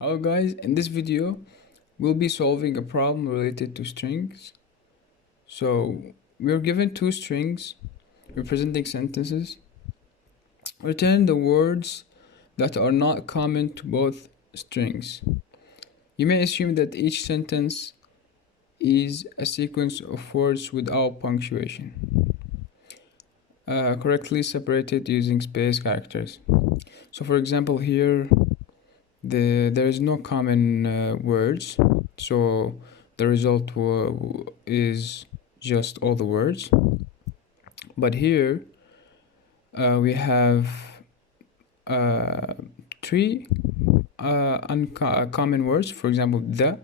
Hello guys, in this video we'll be solving a problem related to strings. So we are given two strings representing sentences. Return the words that are not common to both strings. You may assume that each sentence is a sequence of words without punctuation, correctly separated using space characters. So for example here there is no common words, so the result is just all the words. But here we have three uncommon words, for example the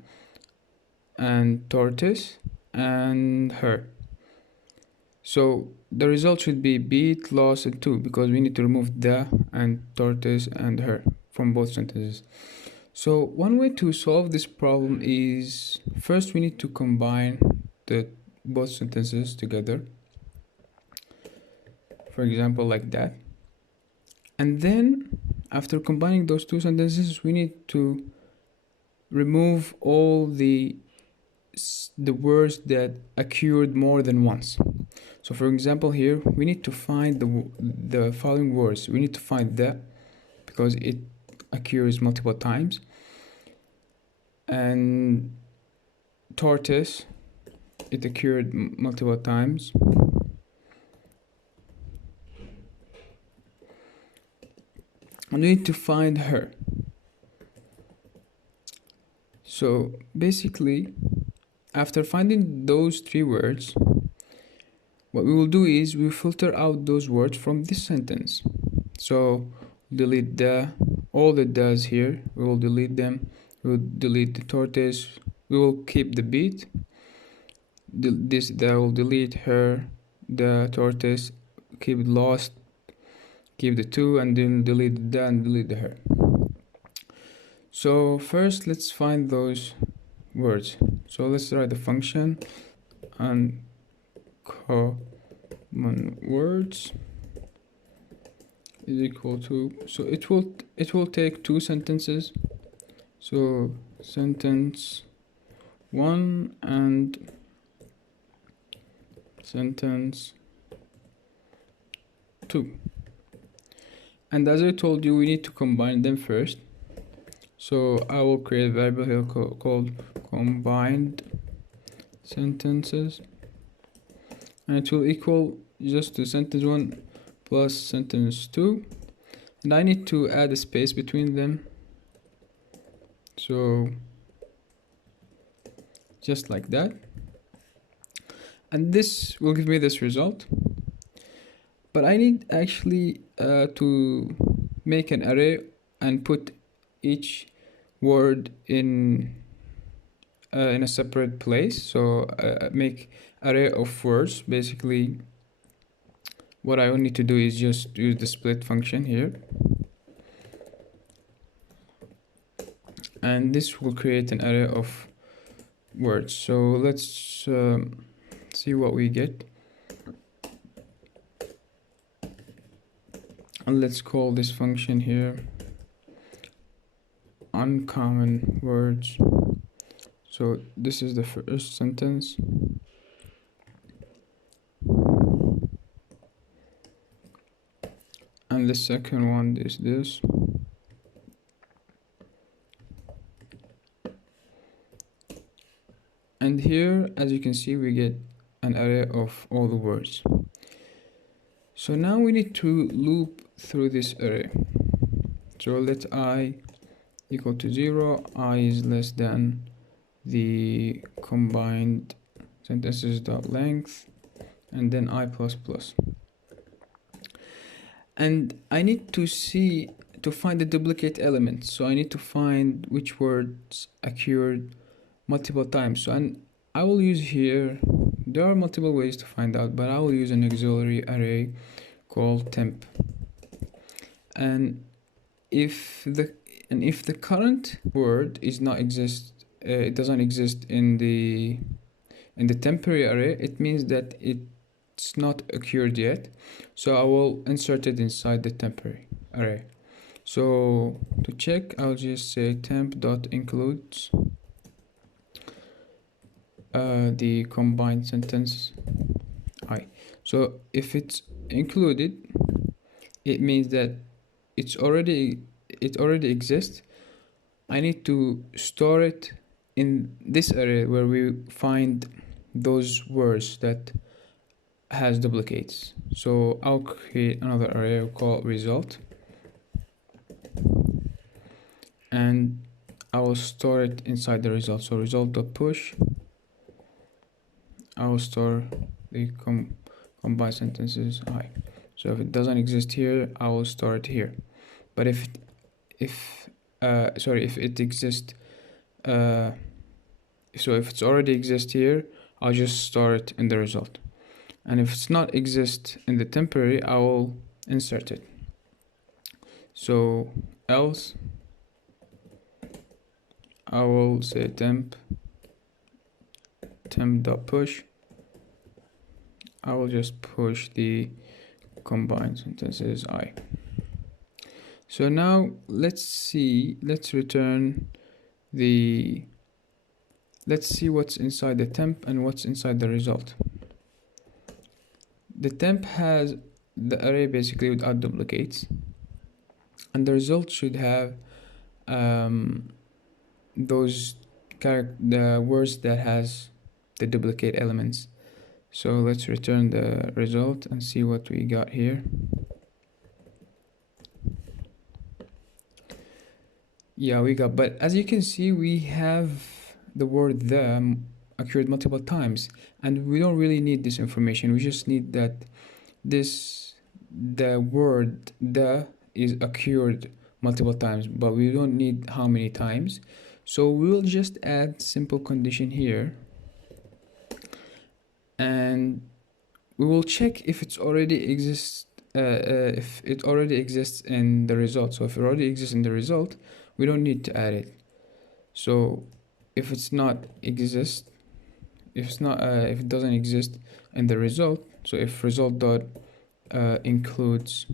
and tortoise and her. So the result should be beat, lost, and two, because we need to remove the and tortoise and her from both sentences. So one way to solve this problem is first we need to combine the both sentences together, for example like that, and then after combining those two sentences we need to remove all the words that occurred more than once. So for example here we need to find the following words. We need to find the, because it occurs multiple times, and tortoise, it occurred multiple times, and we need to find her. So basically after finding those three words, what we will do is we filter out those words from this sentence. So delete all the does here, we will delete them. We will delete the tortoise, we will keep the beat, this that will delete her, the tortoise, keep lost, keep the two, and then delete the and delete the her. So first let's find those words. So let's write the function uncommon words is equal to, so it will take two sentences. So sentence 1 and sentence 2, and as I told you we need to combine them first. So I will create a variable here called combined sentences, and it will equal just to sentence 1 plus sentence 2, and I need to add a space between them, so just like that, and this will give me this result. But I need actually to make an array and put each word in a separate place. So make array of words. Basically what I will need to do is just use the split function here, and this will create an array of words. So let's see what we get, and let's call this function here uncommon words. So this is the first sentence, and the second one is this, and here as you can see we get an array of all the words. So now we need to loop through this array. So let I equal to 0, I is less than the combined sentences dot length, and then I plus plus. And I need to find the duplicate element. So I need to find which words occurred multiple times. So, and I will use here, there are multiple ways to find out, but I will use an auxiliary array called temp. And if the current word is not it doesn't exist in the temporary array, it means that it's not occurred yet. So I will insert it inside the temporary array. So to check, I'll just say temp.includes the combined sentence I. So if it's included, it means that it already exists. I need to store it in this array where we find those words that has duplicates. So I'll create another array, I'll call result, and I will store it inside the result. So result.push, I will store the combined sentences I. So if it doesn't exist here, I will store it here. But if it exists, so if it's already exist here, I'll just store it in the result. And if it's not exist in the temporary, I will insert it. So else, I will say temp.push. I will just push the combined sentences I. So now let's return the, let's see what's inside the temp and what's inside the result. The temp has the array basically without duplicates, and the result should have the words that has the duplicate elements. So let's return the result and see what we got here. Yeah, we got, but as you can see, we have the word the occurred multiple times, and we don't really need this information. We just need that the word the is occurred multiple times, but we don't need how many times. So we will just add simple condition here, and we will check if it's already exists, if it already exists in the result. So if it already exists in the result, we don't need to add it. So if it's not exist, if it doesn't exist in the result, so if result dot includes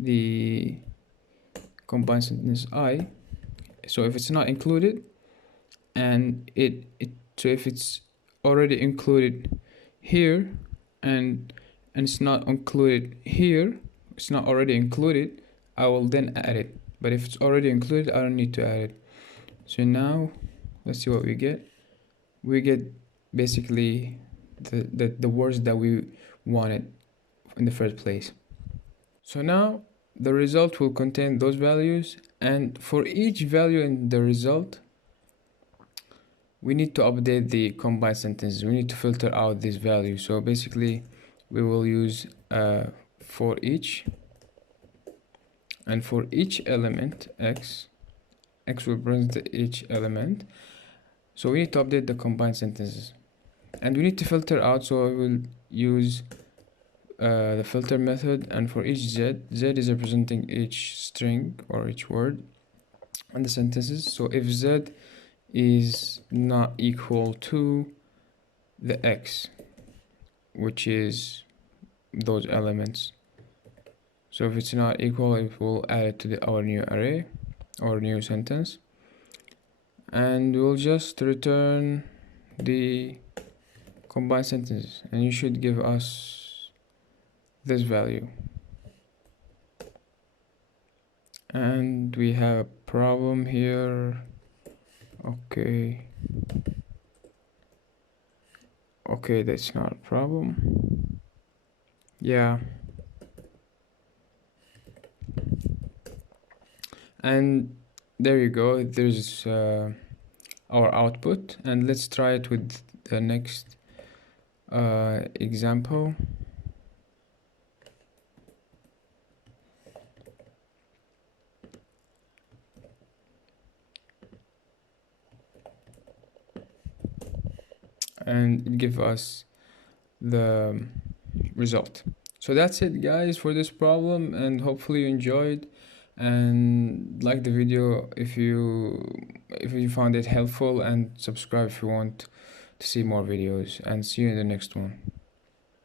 the combined sentence I, so if it's not included, and so if it's already included here and it's not included here, it's not already included, I will then add it. But if it's already included, I don't need to add it. So now let's see what we get. We get basically the words that we wanted in the first place. So now the result will contain those values, and for each value in the result, we need to update the combined sentences. We need to filter out this value. So basically we will use for each, and for each element x represents each element, so we need to update the combined sentences, and we need to filter out. So I will use the filter method, and for each z is representing each string or each word and the sentences. So if z is not equal to the x, which is those elements, so if it's not equal, it will add it to our new array or new sentence, and we'll just return the combined sentences, and you should give us this value. And we have a problem here. Okay, that's not a problem. Yeah, and there you go, there's our output. And let's try it with the next example. And it gives us the result. So that's it, guys, for this problem, and hopefully you enjoyed and like the video if you found it helpful, and subscribe if you want to see more videos, and see you in the next one.